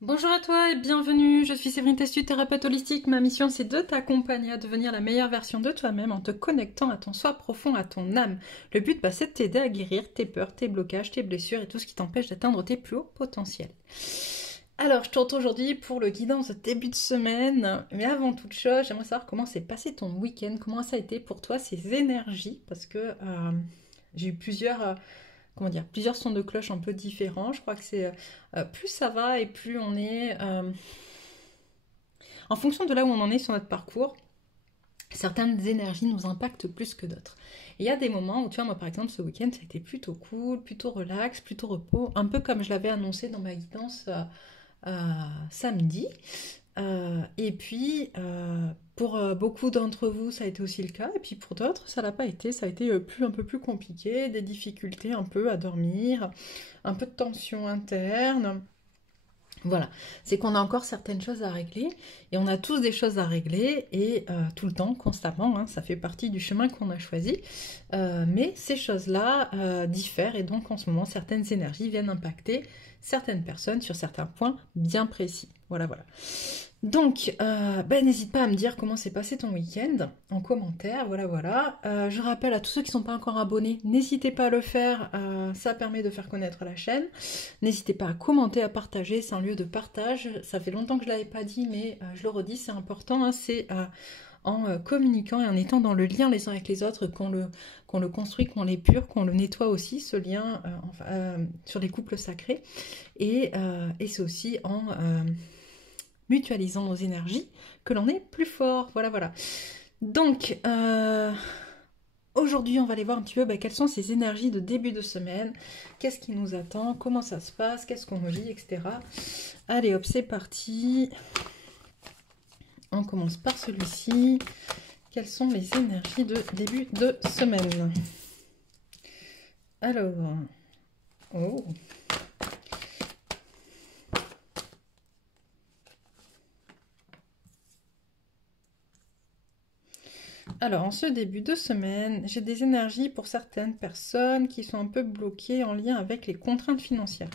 Bonjour à toi et bienvenue, je suis Séverine Testu, thérapeute holistique. Ma mission c'est de t'accompagner à devenir la meilleure version de toi-même en te connectant à ton soi profond, à ton âme. Le but c'est de t'aider à guérir tes peurs, tes blocages, tes blessures et tout ce qui t'empêche d'atteindre tes plus hauts potentiels. Alors je te retrouve aujourd'hui pour le guidance de début de semaine, mais avant toute chose j'aimerais savoir comment s'est passé ton week-end, comment ça a été pour toi ces énergies, parce que j'ai eu plusieurs sons de cloche un peu différents. Je crois que c'est plus ça va et plus on est en fonction de là où on en est sur notre parcours. Certaines énergies nous impactent plus que d'autres. Et il y a des moments où, tu vois, moi par exemple, ce week-end, ça a été plutôt cool, plutôt relax, plutôt repos, un peu comme je l'avais annoncé dans ma guidance samedi. Et puis, pour beaucoup d'entre vous, ça a été aussi le cas. Et puis pour d'autres, ça l'a pas été. Ça a été un peu plus compliqué, des difficultés un peu à dormir, un peu de tension interne. Voilà, c'est qu'on a encore certaines choses à régler et on a tous des choses à régler et tout le temps, constamment, hein, ça fait partie du chemin qu'on a choisi. Mais ces choses-là diffèrent et donc en ce moment, certaines énergies viennent impacter certaines personnes sur certains points bien précis. Voilà, voilà. Donc, n'hésite pas à me dire comment s'est passé ton week-end en commentaire, voilà, voilà. Je rappelle à tous ceux qui ne sont pas encore abonnés, n'hésitez pas à le faire, ça permet de faire connaître la chaîne. N'hésitez pas à commenter, à partager, c'est un lieu de partage. Ça fait longtemps que je ne l'avais pas dit, mais je le redis, c'est important, hein, c'est en communiquant et en étant dans le lien les uns avec les autres qu'on le construit, qu'on l'épure, qu'on le nettoie aussi, ce lien sur les couples sacrés. Et c'est aussi en mutualisant nos énergies que l'on est plus fort. Voilà, voilà. Donc, aujourd'hui, on va aller voir un petit peu quelles sont ces énergies de début de semaine, qu'est-ce qui nous attend, comment ça se passe, qu'est-ce qu'on vit, etc. Allez, hop, c'est parti. On commence par celui-ci. Quelles sont les énergies de début de semaine? Alors, oh. Alors, en ce début de semaine, j'ai des énergies pour certaines personnes qui sont un peu bloquées en lien avec les contraintes financières.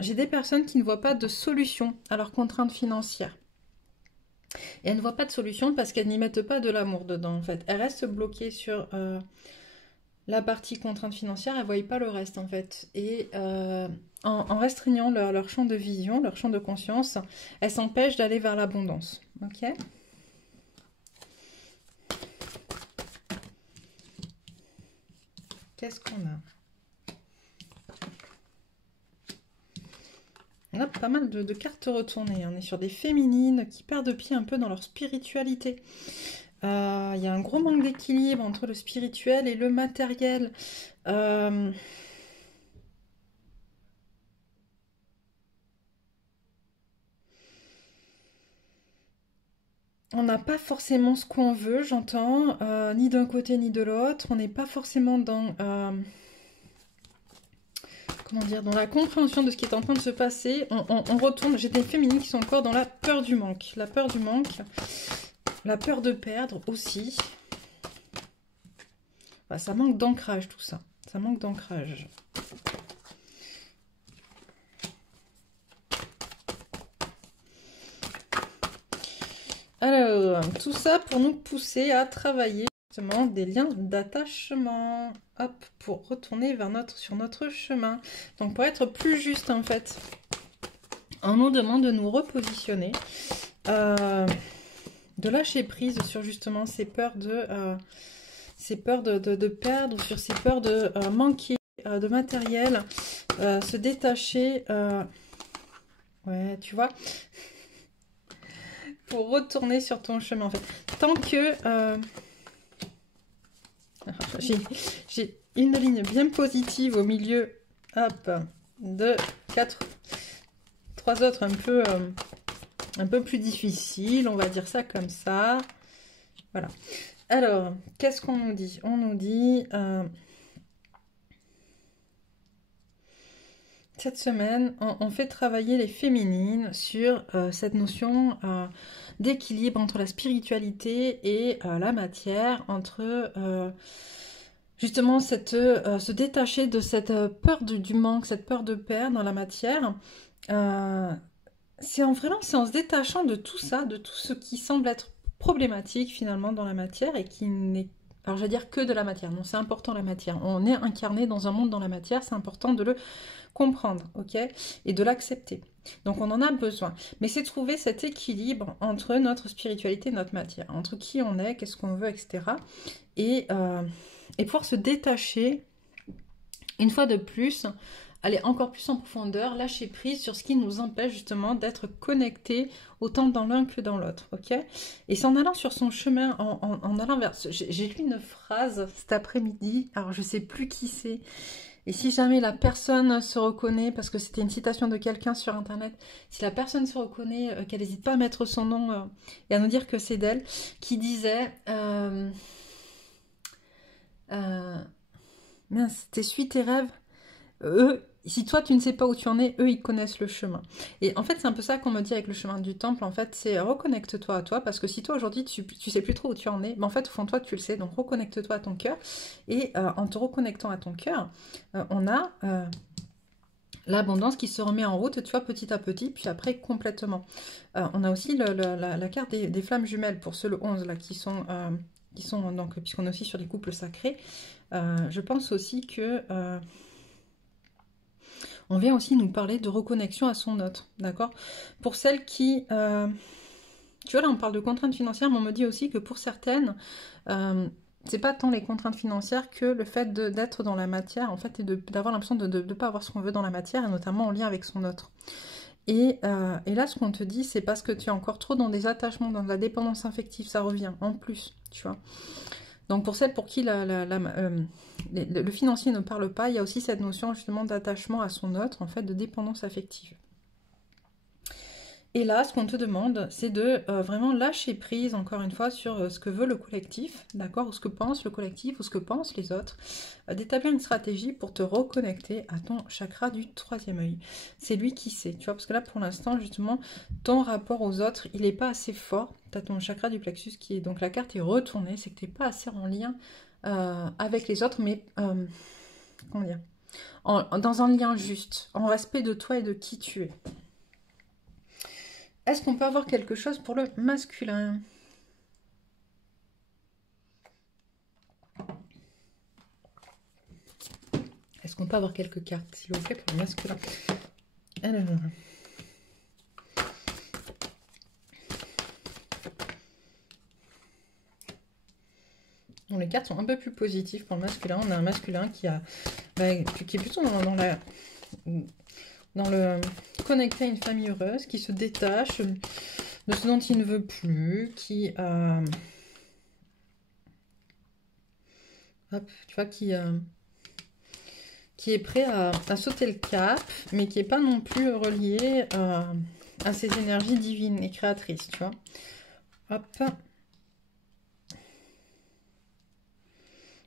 J'ai des personnes qui ne voient pas de solution à leurs contraintes financières. Et elles ne voient pas de solution parce qu'elles n'y mettent pas de l'amour dedans, en fait. Elles restent bloquées sur la partie contrainte financière, elles ne voient pas le reste, en fait. Et en restreignant leur champ de vision, leur champ de conscience, elles s'empêchent d'aller vers l'abondance. Ok ? Qu'est-ce qu'on a? On a pas mal de cartes retournées. On est sur des féminines qui perdent pied un peu dans leur spiritualité. Il y a un gros manque d'équilibre entre le spirituel et le matériel. On n'a pas forcément ce qu'on veut, j'entends, ni d'un côté ni de l'autre. On n'est pas forcément dans... comment dire, dans la compréhension de ce qui est en train de se passer. On retourne, j'ai des féminines qui sont encore dans la peur du manque. La peur du manque, la peur de perdre aussi. Bah, ça manque d'ancrage tout ça. Ça manque d'ancrage. Alors, tout ça pour nous pousser à travailler justement des liens d'attachement. Hop, pour retourner sur notre chemin. Donc pour être plus juste en fait, on nous demande de nous repositionner, de lâcher prise sur justement ces peurs de perdre, sur ces peurs de manquer de matériel, se détacher, ouais, tu vois, pour retourner sur ton chemin en fait. Tant que j'ai une ligne bien positive au milieu, hop, de 3 autres un peu plus difficiles, on va dire ça comme ça. Voilà. Alors, qu'est-ce qu'on nous dit? On nous dit cette semaine, on fait travailler les féminines sur cette notion d'équilibre entre la spiritualité et la matière, entre justement se détacher de cette peur du manque, cette peur de perdre dans la matière. Vraiment, c'est en se détachant de tout ça, de tout ce qui semble être problématique finalement dans la matière et qui n'est, alors je vais dire que de la matière. Non, c'est important la matière. On est incarné dans un monde dans la matière, c'est important de le comprendre, ok, et de l'accepter. Donc on en a besoin. Mais c'est trouver cet équilibre entre notre spiritualité et notre matière, entre qui on est, qu'est-ce qu'on veut, etc. Et pouvoir se détacher, une fois de plus, aller encore plus en profondeur, lâcher prise sur ce qui nous empêche justement d'être connectés autant dans l'un que dans l'autre, ok. Et c'est en allant sur son chemin, en allant vers... J'ai lu une phrase cet après-midi, alors je sais plus qui c'est, et si jamais la personne se reconnaît, parce que c'était une citation de quelqu'un sur internet, si la personne se reconnaît, qu'elle n'hésite pas à mettre son nom et à nous dire que c'est d'elle, qui disait... mince, t'es suis tes rêves. Eux, si toi tu ne sais pas où tu en es, eux ils connaissent le chemin. Et en fait c'est un peu ça qu'on me dit avec le chemin du temple, en fait c'est reconnecte-toi à toi, parce que si toi aujourd'hui tu sais plus trop où tu en es, mais en fait au fond de toi tu le sais, donc reconnecte-toi à ton cœur, et en te reconnectant à ton cœur, on a l'abondance qui se remet en route, tu vois, petit à petit, puis après complètement. On a aussi la carte des flammes jumelles pour ceux le 11 là, qui sont donc, puisqu'on est aussi sur les couples sacrés, je pense aussi que... on vient aussi nous parler de reconnexion à son autre, d'accord? Pour celles qui... tu vois, là, on parle de contraintes financières, mais on me dit aussi que pour certaines, c'est pas tant les contraintes financières que le fait d'être dans la matière, en fait, et d'avoir l'impression de ne pas avoir ce qu'on veut dans la matière, et notamment en lien avec son autre. Et là, ce qu'on te dit, c'est parce que tu es encore trop dans des attachements, dans de la dépendance affective, ça revient, en plus, tu vois. Donc pour celles pour qui le financier ne parle pas, il y a aussi cette notion justement d'attachement à son autre, en fait, de dépendance affective. Et là, ce qu'on te demande, c'est de vraiment lâcher prise, encore une fois, sur ce que veut le collectif, d'accord, ou ce que pense le collectif, ou ce que pensent les autres, d'établir une stratégie pour te reconnecter à ton chakra du troisième œil. C'est lui qui sait, tu vois, parce que là, pour l'instant, justement, ton rapport aux autres, il n'est pas assez fort. Tu as ton chakra du plexus qui est, donc la carte est retournée, c'est que tu n'es pas assez en lien avec les autres, mais, comment dire, dans un lien juste, en respect de toi et de qui tu es. Est-ce qu'on peut avoir quelque chose pour le masculin? Est-ce qu'on peut avoir quelques cartes, s'il vous plaît, pour le masculin? Alors... bon, les cartes sont un peu plus positives pour le masculin. On a un masculin qui est plutôt dans le connecté à une famille heureuse, qui se détache de ce dont il ne veut plus, qui hop, tu vois, qui est prêt à sauter le cap, mais qui n'est pas non plus relié à ses énergies divines et créatrices, tu vois. Hop.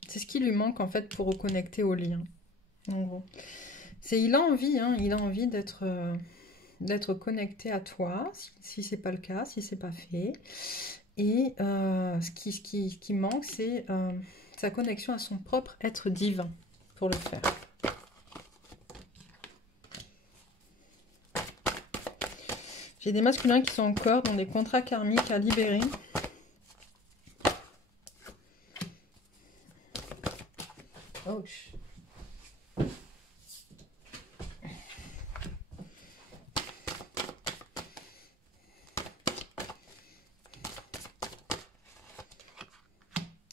C'est ce qui lui manque en fait pour reconnecter au lien. En gros. Il a envie, hein, il a envie d'être connecté à toi, si c'est pas le cas, si c'est pas fait. Et ce qui manque, c'est sa connexion à son propre être divin pour le faire. J'ai des masculins qui sont encore dans des contrats karmiques à libérer. Oh.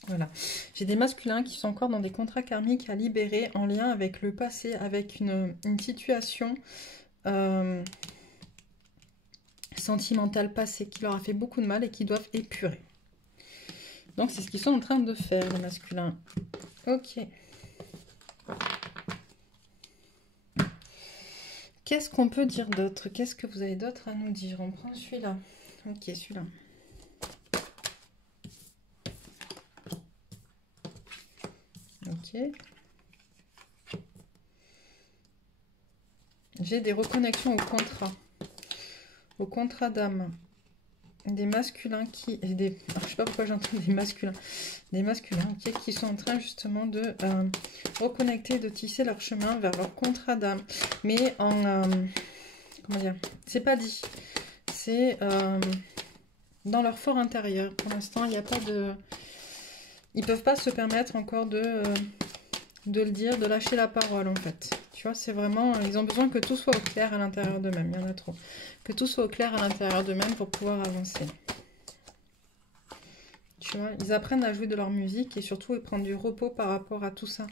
Voilà. J'ai des masculins qui sont encore dans des contrats karmiques à libérer en lien avec le passé, avec une situation sentimentale passée qui leur a fait beaucoup de mal et qui doivent épurer. Donc c'est ce qu'ils sont en train de faire, les masculins. Ok. Qu'est-ce qu'on peut dire d'autre? Qu'est-ce que vous avez d'autre à nous dire? On prend celui-là. Ok, celui-là. Ok. J'ai des reconnexions au contrat d'âme. des masculins qui... alors, je sais pas pourquoi j'entends des masculins. Des masculins qui sont en train justement de reconnecter, de tisser leur chemin vers leur contrat d'âme. Mais en... comment dire? C'est pas dit. C'est dans leur fort intérieur. Pour l'instant, il n'y a pas de... Ils peuvent pas se permettre encore de le dire, de lâcher la parole en fait. Tu vois, c'est vraiment... Ils ont besoin que tout soit au clair à l'intérieur d'eux-mêmes. Il y en a trop. Que tout soit au clair à l'intérieur d'eux-mêmes pour pouvoir avancer. Tu vois, ils apprennent à jouer de leur musique et surtout ils prennent du repos par rapport à tout ça.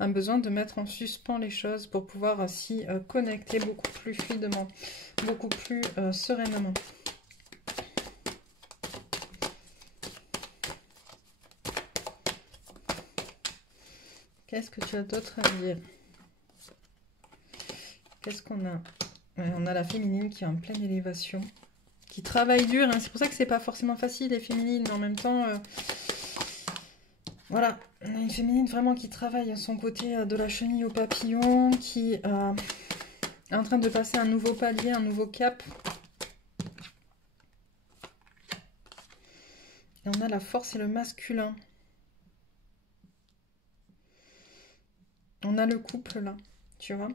Un besoin de mettre en suspens les choses pour pouvoir s'y connecter beaucoup plus fluidement, beaucoup plus sereinement. Qu'est-ce que tu as d'autre à dire? Qu'est-ce qu'on a? Ouais, on a la féminine qui est en pleine élévation, qui travaille dur. Hein. C'est pour ça que c'est pas forcément facile les féminines, mais en même temps, voilà, on a une féminine vraiment qui travaille à son côté de la chenille au papillon, qui est en train de passer un nouveau palier, un nouveau cap. Et on a la force et le masculin. On a le couple là, tu vois.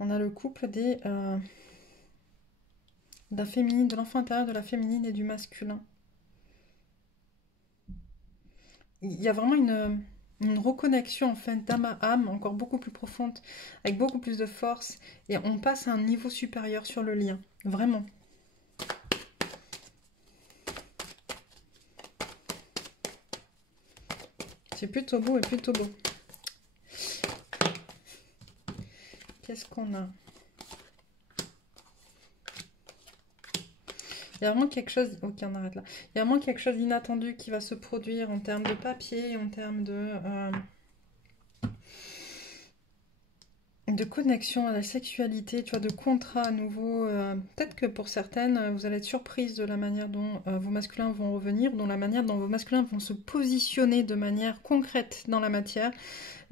On a le couple de la féminine, de l'enfant intérieur, de la féminine et du masculin. Il y a vraiment une reconnexion en fait d'âme à âme, encore beaucoup plus profonde, avec beaucoup plus de force. Et on passe à un niveau supérieur sur le lien, vraiment. C'est plutôt beau et plutôt beau. Qu'est-ce qu'on a? Il y a vraiment quelque chose... Ok, on arrête là. Il y a vraiment quelque chose d'inattendu qui va se produire en termes de papier, en termes de connexion à la sexualité, tu vois, de contrat à nouveau. Peut-être que pour certaines, vous allez être surprise de la manière dont vos masculins vont revenir, dont la manière dont vos masculins vont se positionner de manière concrète dans la matière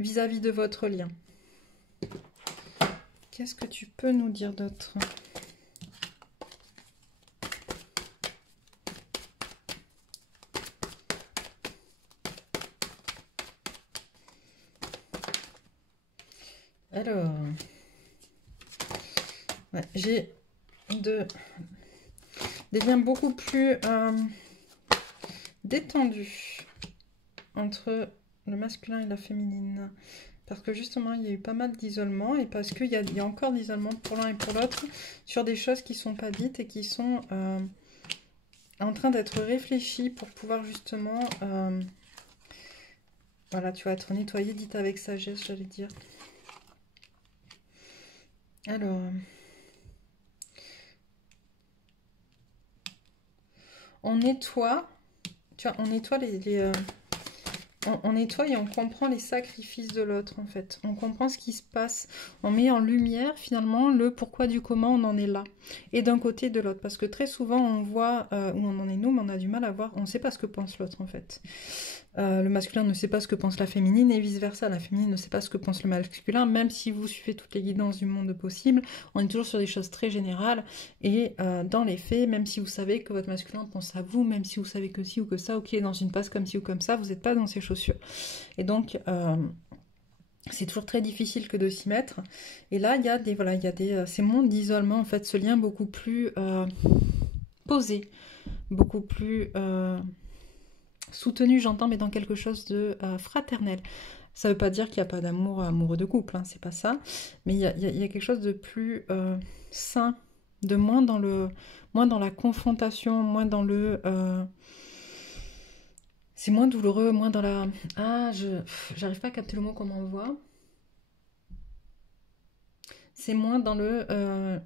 vis-à-vis de votre lien. Qu'est-ce que tu peux nous dire d'autre ? Alors, ouais, j'ai des liens beaucoup plus détendus entre le masculin et la féminine. Parce que justement, il y a eu pas mal d'isolement et parce qu'il y a encore d'isolement pour l'un et pour l'autre sur des choses qui ne sont pas dites et qui sont en train d'être réfléchies pour pouvoir justement, voilà, tu vas être nettoyé, dites avec sagesse, j'allais dire. Alors, on nettoie, tu vois, on nettoie on nettoie et on comprend les sacrifices de l'autre en fait. On comprend ce qui se passe. On met en lumière finalement le pourquoi du comment on en est là. Et d'un côté et de l'autre. Parce que très souvent on voit où on en est nous, mais on a du mal à voir. On ne sait pas ce que pense l'autre en fait. Le masculin ne sait pas ce que pense la féminine et vice versa. La féminine ne sait pas ce que pense le masculin. Même si vous suivez toutes les guidances du monde possible, on est toujours sur des choses très générales. Et dans les faits, même si vous savez que votre masculin pense à vous, même si vous savez que ci ou que ça, ok, dans une passe comme ci ou comme ça, vous n'êtes pas dans ses chaussures. Et donc, c'est toujours très difficile que de s'y mettre. Et là, il y a ces mondes d'isolement, en fait, ce lien beaucoup plus posé, beaucoup plus soutenu, j'entends, mais dans quelque chose de fraternel. Ça ne veut pas dire qu'il n'y a pas d'amour amoureux de couple, hein, c'est pas ça. Mais il y a quelque chose de plus sain, de moins dans la confrontation, moins dans le... c'est moins douloureux, moins dans la... Ah, j'arrive pas à capter le mot qu'on m'envoie. C'est moins dans le...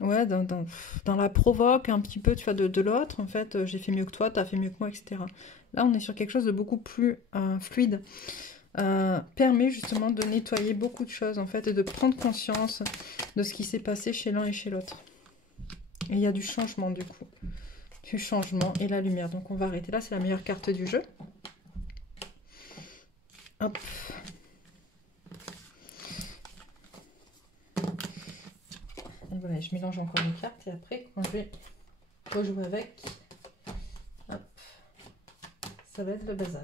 ouais, dans la provoque un petit peu, tu vois, de l'autre. En fait, j'ai fait mieux que toi, t'as fait mieux que moi, etc. Là, on est sur quelque chose de beaucoup plus fluide. Permet justement de nettoyer beaucoup de choses, en fait, et de prendre conscience de ce qui s'est passé chez l'un et chez l'autre. Et il y a du changement, du coup. Du changement et la lumière. Donc on va arrêter là, c'est la meilleure carte du jeu. Hop. Et voilà, je mélange encore les cartes et après quand je vais rejouer avec, ça va être le bazar.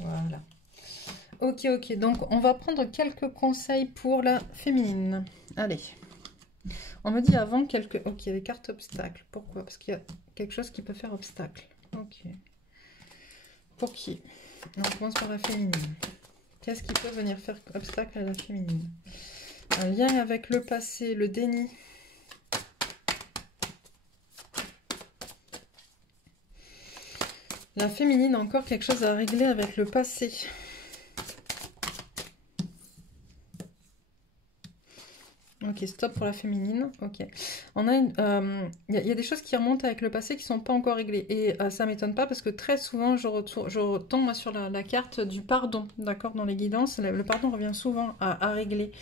Voilà. Ok, ok. Donc, on va prendre quelques conseils pour la féminine. Allez. On me dit avant quelques... Ok, les cartes obstacles. Pourquoi? Parce qu'il y a quelque chose qui peut faire obstacle. Ok. Pour qui? On commence par la féminine. Qu'est-ce qui peut venir faire obstacle à la féminine? Un lien avec le passé, le déni. La féminine a encore quelque chose à régler avec le passé. Ok, stop pour la féminine. Ok. On a y a des choses qui remontent avec le passé qui ne sont pas encore réglées. Et ça ne m'étonne pas parce que très souvent, je retombe moi, sur la carte du pardon. D'accord? Dans les guidances, le pardon revient souvent à régler.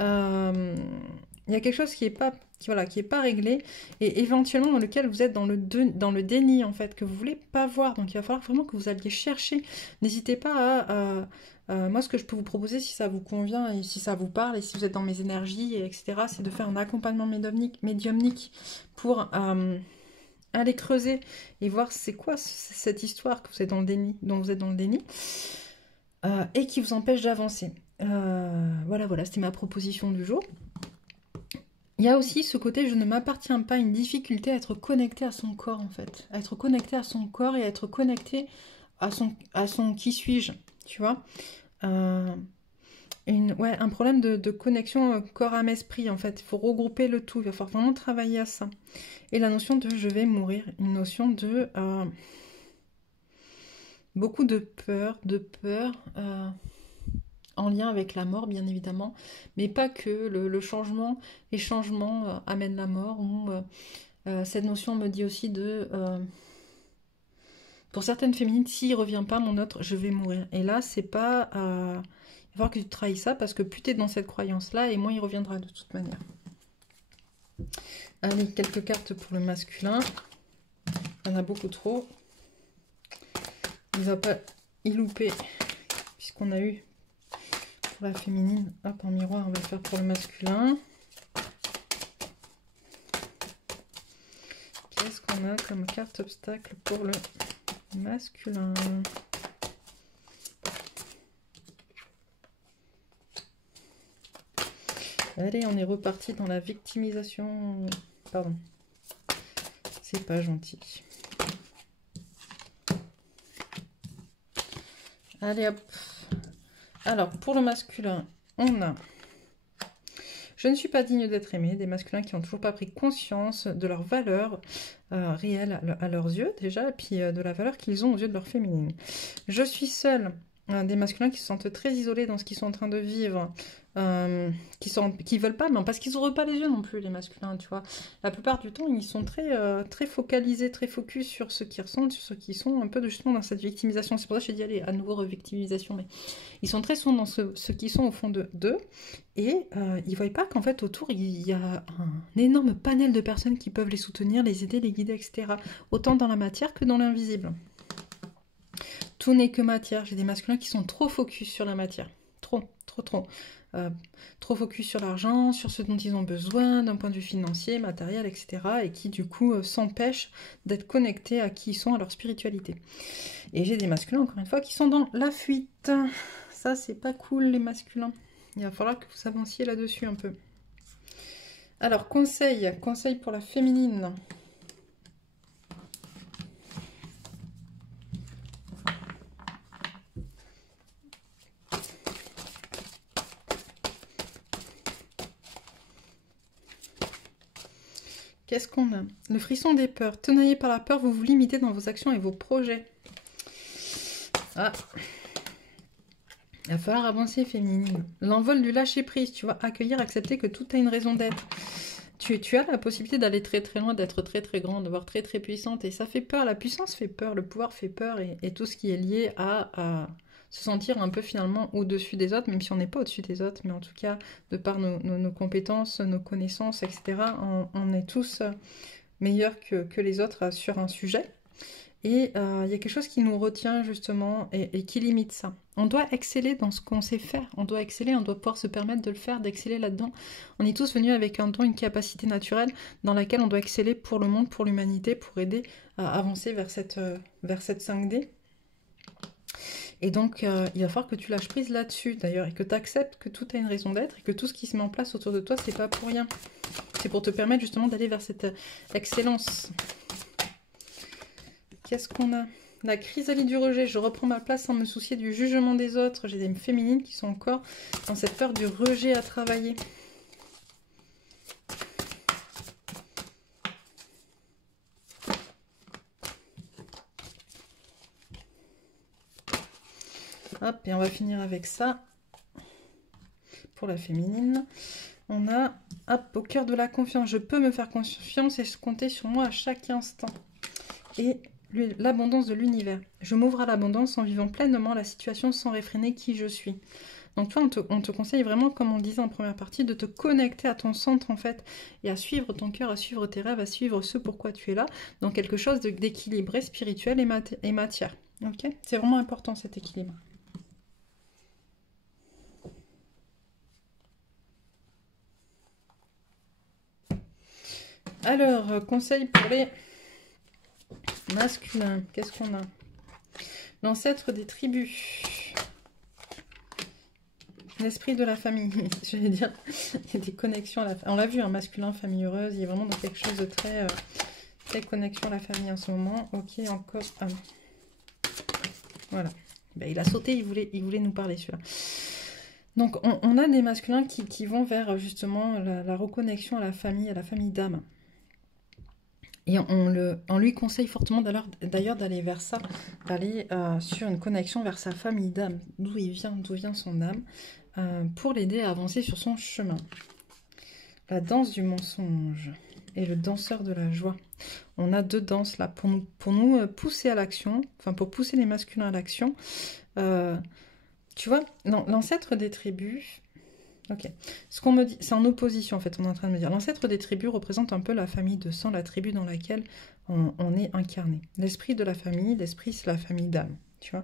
Il y a quelque chose qui n'est pas, qui est pas réglé et éventuellement dans lequel vous êtes dans le déni en fait, que vous voulez pas voir. Donc il va falloir vraiment que vous alliez chercher. N'hésitez pas à... moi ce que je peux vous proposer si ça vous convient et si ça vous parle et si vous êtes dans mes énergies, etc. c'est de faire un accompagnement médiumnique pour aller creuser et voir c'est quoi cette histoire que vous êtes dans le déni, dont vous êtes dans le déni et qui vous empêche d'avancer. Voilà, c'était ma proposition du jour. Il y a aussi ce côté, je ne m'appartiens pas, une difficulté à être connecté à son corps, en fait. À être connecté à son corps et à être connecté à son qui suis-je, tu vois. Un problème de connexion corps-âme-esprit, en fait. Il faut regrouper le tout, il va falloir vraiment travailler à ça. Et la notion de « je vais mourir », une notion de... beaucoup de peur, en lien avec la mort, bien évidemment, mais pas que le changement, les changements amènent la mort, ou cette notion me dit aussi de... pour certaines féminines, s'il revient pas, mon autre, je vais mourir. Et là, c'est pas... il va falloir que tu trahis ça, parce que plus tu es dans cette croyance-là, et moins il reviendra de toute manière. Allez, quelques cartes pour le masculin. Il y en a beaucoup trop. Il ne va pas y louper, puisqu'on a eu... la féminine, hop, en miroir, on va le faire pour le masculin. Qu'est-ce qu'on a comme carte obstacle pour le masculin? Allez, on est reparti dans la victimisation. Pardon. C'est pas gentil. Allez, hop. Alors, pour le masculin, on a « Je ne suis pas digne d'être aimé », des masculins qui n'ont toujours pas pris conscience de leur valeur réelle à leurs yeux, déjà, et puis de la valeur qu'ils ont aux yeux de leur féminine. « Je suis seule », des masculins qui se sentent très isolés dans ce qu'ils sont en train de vivre, qui veulent pas, mais parce qu'ils n'ouvrent pas les yeux non plus, les masculins, tu vois. La plupart du temps, ils sont très focalisés, très focus sur ce qu'ils ressentent, sur ce qu'ils sont, un peu justement dans cette victimisation. C'est pour ça que je dis, allez, à nouveau revictimisation, mais ils sont très souvent dans ce qu'ils sont au fond d'eux, et ils ne voient pas qu'en fait, autour, il y a un énorme panel de personnes qui peuvent les soutenir, les aider, les guider, etc. Autant dans la matière que dans l'invisible. Tout n'est que matière. J'ai des masculins qui sont trop focus sur la matière. Trop. Trop focus sur l'argent, sur ce dont ils ont besoin, d'un point de vue financier, matériel, etc. Et qui, du coup, s'empêchent d'être connectés à qui ils sont, à leur spiritualité. Et j'ai des masculins, encore une fois, qui sont dans la fuite. Ça, c'est pas cool, les masculins. Il va falloir que vous avanciez là-dessus un peu. Alors, conseil pour la féminine. Qu'est-ce qu'on a? Le frisson des peurs. Tenaillé par la peur, vous vous limitez dans vos actions et vos projets. Ah. Il va falloir avancer, féminine. L'envol du lâcher-prise, tu vois, accueillir, accepter que tout a une raison d'être. Tu as la possibilité d'aller très très loin, d'être très très grande, de voir très très puissante. Et ça fait peur, la puissance fait peur, le pouvoir fait peur et tout ce qui est lié à se sentir un peu finalement au-dessus des autres, même si on n'est pas au-dessus des autres, mais en tout cas, de par nos compétences, nos connaissances, etc., on est tous meilleurs que les autres sur un sujet. Et il y a quelque chose qui nous retient justement et qui limite ça. On doit exceller dans ce qu'on sait faire. On doit exceller, on doit pouvoir se permettre de le faire, d'exceller là-dedans. On est tous venus avec un don, une capacité naturelle dans laquelle on doit exceller pour le monde, pour l'humanité, pour aider à avancer vers cette 5D. Et donc, il va falloir que tu lâches prise là-dessus, d'ailleurs, et que tu acceptes que tout a une raison d'être, et que tout ce qui se met en place autour de toi, c'est pas pour rien. C'est pour te permettre justement d'aller vers cette excellence. Qu'est-ce qu'on a? La chrysalide du rejet. Je reprends ma place sans me soucier du jugement des autres. J'ai des féminines qui sont encore dans cette peur du rejet à travailler. Hop, et on va finir avec ça. Pour la féminine. On a, hop, au cœur de la confiance. Je peux me faire confiance et compter sur moi à chaque instant. Et l'abondance de l'univers. Je m'ouvre à l'abondance en vivant pleinement la situation sans réfréner qui je suis. Donc toi, on te conseille vraiment, comme on le disait en première partie, de te connecter à ton centre en fait, et à suivre ton cœur, à suivre tes rêves, à suivre ce pourquoi tu es là, dans quelque chose d'équilibré, spirituel et matière. Ok? C'est vraiment important cet équilibre. Alors, conseil pour les masculins. Qu'est-ce qu'on a? L'ancêtre des tribus. L'esprit de la famille. Je vais dire, il y a des connexions à la famille. On l'a vu, un masculin, famille heureuse. Il est vraiment dans quelque chose de très, très connexion à la famille en ce moment. Ok, encore. Ah. Voilà. Ben, il a sauté, il voulait nous parler celui-là. Donc, on a des masculins qui vont vers justement la reconnexion à la famille d'âme. Et on lui conseille fortement d'ailleurs d'aller vers ça, d'aller sur une connexion vers sa famille d'âme, d'où vient son âme, pour l'aider à avancer sur son chemin. La danse du mensonge et le danseur de la joie. On a deux danses là pour nous pousser à l'action, enfin pour pousser les masculins à l'action. Tu vois, l'ancêtre des tribus... Ok. Ce qu'on me dit, c'est en opposition en fait, on est en train de me dire. L'ancêtre des tribus représente un peu la famille de sang, la tribu dans laquelle on est incarné. L'esprit de la famille, l'esprit c'est la famille d'âme, tu vois.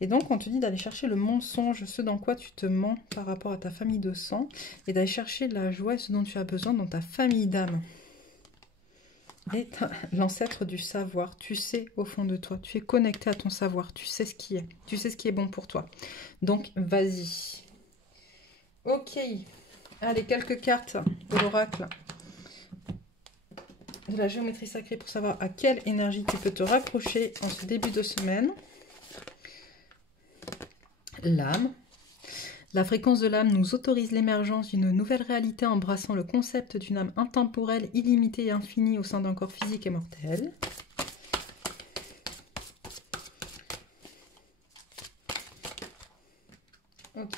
Et donc on te dit d'aller chercher le mensonge, ce dans quoi tu te mens par rapport à ta famille de sang, et d'aller chercher la joie et ce dont tu as besoin dans ta famille d'âme. Et l'ancêtre du savoir, tu sais au fond de toi, tu es connecté à ton savoir, tu sais ce qui est bon pour toi. Donc vas-y. Ok, allez, quelques cartes de l'oracle de la géométrie sacrée pour savoir à quelle énergie tu peux te raccrocher en ce début de semaine. L'âme. La fréquence de l'âme nous autorise l'émergence d'une nouvelle réalité embrassant le concept d'une âme intemporelle, illimitée et infinie au sein d'un corps physique et mortel. Ok.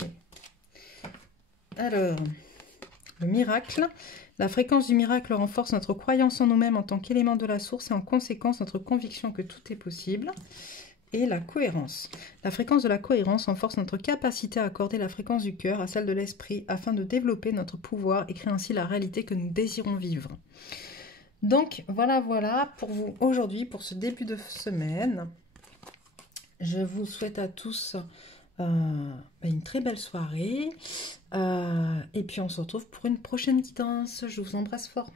Alors, le miracle. La fréquence du miracle renforce notre croyance en nous-mêmes en tant qu'élément de la source et en conséquence notre conviction que tout est possible. Et la cohérence. La fréquence de la cohérence renforce notre capacité à accorder la fréquence du cœur à celle de l'esprit afin de développer notre pouvoir et créer ainsi la réalité que nous désirons vivre. Donc voilà pour vous aujourd'hui, pour ce début de semaine. Je vous souhaite à tous une très belle soirée. Et puis on se retrouve pour une prochaine guidance. Je vous embrasse fort.